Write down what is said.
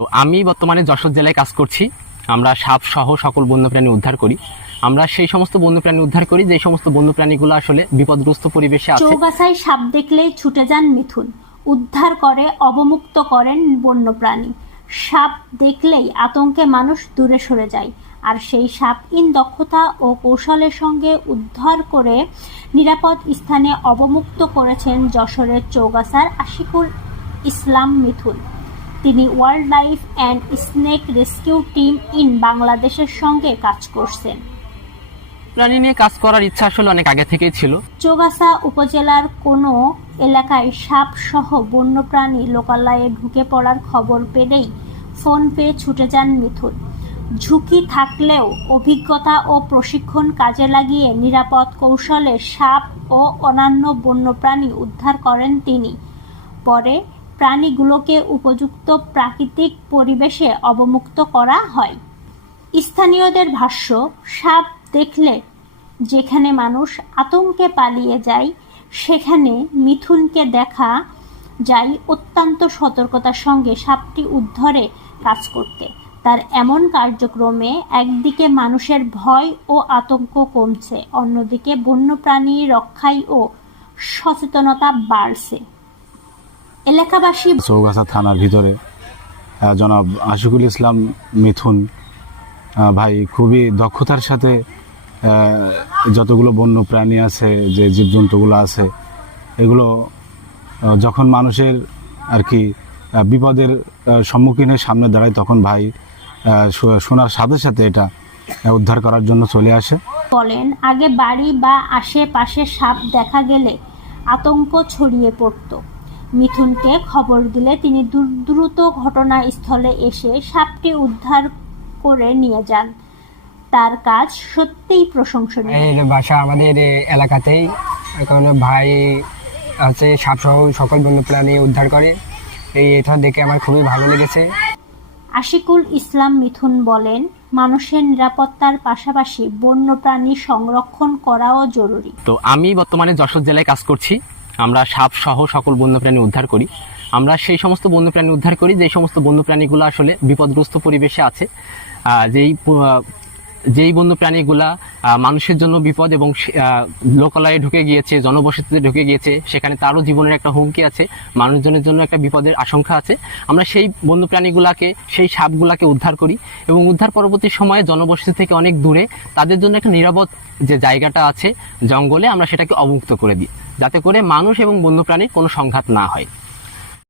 তো আমি বর্তমানে যশোর জেলায় কাজ করছি। আমরা সাপ সহ সকল বন্যপ্রাণী উদ্ধার করি। আমরা সেই সমস্ত বন্যপ্রাণী উদ্ধার করি যে সমস্ত বন্যপ্রাণীগুলো আসলে বিপদগ্রস্ত পরিবেশে আছে। চৌগাছায় সাপ দেখলেই ছুটে যান মিথুন, উদ্ধার করে অবমুক্ত করেন বন্যপ্রাণী। সাপ দেখলেই আতঙ্কে মানুষ দূরে সরে যায়, আর সেই সাপহীন দক্ষতা ও কৌশলের সঙ্গে উদ্ধার করে নিরাপদ স্থানে অবমুক্ত করেছেন যশোরের চৌগাছার আশিকুল ইসলাম মিথুন। তিনি wild life and snake rescue team in বাংলাদেশের সঙ্গে কাজ করছেন। প্রাণী নিয়ে কাজ করার ইচ্ছা আসলে অনেক আগে থেকেই ছিল। চৌগাছা উপজেলার কোনো এলাকায় সাপ সহ বন্যপ্রাণী লোকালয়ে ঢুকে পড়ার খবর পেলেই ফোন পেয়ে ছুটে যান মিথুন। ঝুঁকি থাকলেও অভিজ্ঞতা ও প্রশিক্ষণ কাজে লাগিয়ে নিরাপদ কৌশলে সাপ ও অন্যান্য বন্যপ্রাণী উদ্ধার করেন তিনি। পরে প্রাণীগুলোকে উপযুক্ত প্রাকৃতিক পরিবেশে অবমুক্ত করা হয়। স্থানীয়দের ভাষ্য, সাপ দেখলে যেখানে মানুষ আতঙ্কে পালিয়ে যায়, সেখানে মিথুনকে দেখা যায় অত্যন্ত সতর্কতার সঙ্গে সাপটি উদ্ধারে কাজ করতে। তার এমন কার্যক্রমে একদিকে মানুষের ভয় ও আতঙ্ক কমছে, অন্যদিকে বন্যপ্রাণী রক্ষায় ও সচেতনতা বাড়ছে। এলাকাবাসী চৌগাছা থানার ভিতরে জনাব আশিকুল ইসলাম মিথুন ভাই খুবই দক্ষতার সাথে যতগুলো বন্য প্রাণী আছে, যে জীবজন্তুগুলো আছে, এগুলো যখন মানুষের আর কি বিপদের সম্মুখীনের সামনে দাঁড়ায়, তখন ভাই শোনার সাথে সাথে এটা উদ্ধার করার জন্য চলে আসে। বলেন, আগে বাড়ি বা আশেপাশে সাপ দেখা গেলে আতঙ্ক ছড়িয়ে পড়ত। মিথুনকে খবর দিলে তিনি দ্রুত ঘটনাস্থলে এসে সাপটি উদ্ধার করে নিয়ে যান। তার কাজ সত্যিই প্রশংসনীয়। এর বাসা আমাদের এলাকাতেই, এখন ভাই হচ্ছে সাপ সহ সকল বন্যপ্রাণী উদ্ধার করে। এটা দেখে আমার খুবই ভালো লেগেছে। আশিকুল ইসলাম মিথুন বলেন, মানুষের নিরাপত্তার পাশাপাশি বন্যপ্রাণী সংরক্ষণ করাও জরুরি। তো আমি বর্তমানে যশোর জেলায় কাজ করছি। আমরা সাপ সহ সকল বন্যপ্রাণী উদ্ধার করি। আমরা সেই সমস্ত বন্যপ্রাণী উদ্ধার করি যে সমস্ত বন্যপ্রাণীগুলো আসলে বিপদগ্রস্ত পরিবেশে আছে। যেই বন্যপ্রাণীগুলা মানুষের জন্য বিপদ এবং লোকালয়ে ঢুকে গিয়েছে, জনবসতিতে ঢুকে গিয়েছে, সেখানে তারও জীবনের একটা হুমকি আছে, মানুষজনের জন্য একটা বিপদের আশঙ্কা আছে। আমরা সেই বন্যপ্রাণীগুলাকে, সেই সাপগুলাকে উদ্ধার করি এবং উদ্ধার পরবর্তী সময়ে জনবসতি থেকে অনেক দূরে তাদের জন্য একটা নিরাপদ যে জায়গাটা আছে জঙ্গলে, আমরা সেটাকে অবমুক্ত করে দিই, যাতে করে মানুষ এবং বন্যপ্রাণীর কোনো সংঘাত না হয়।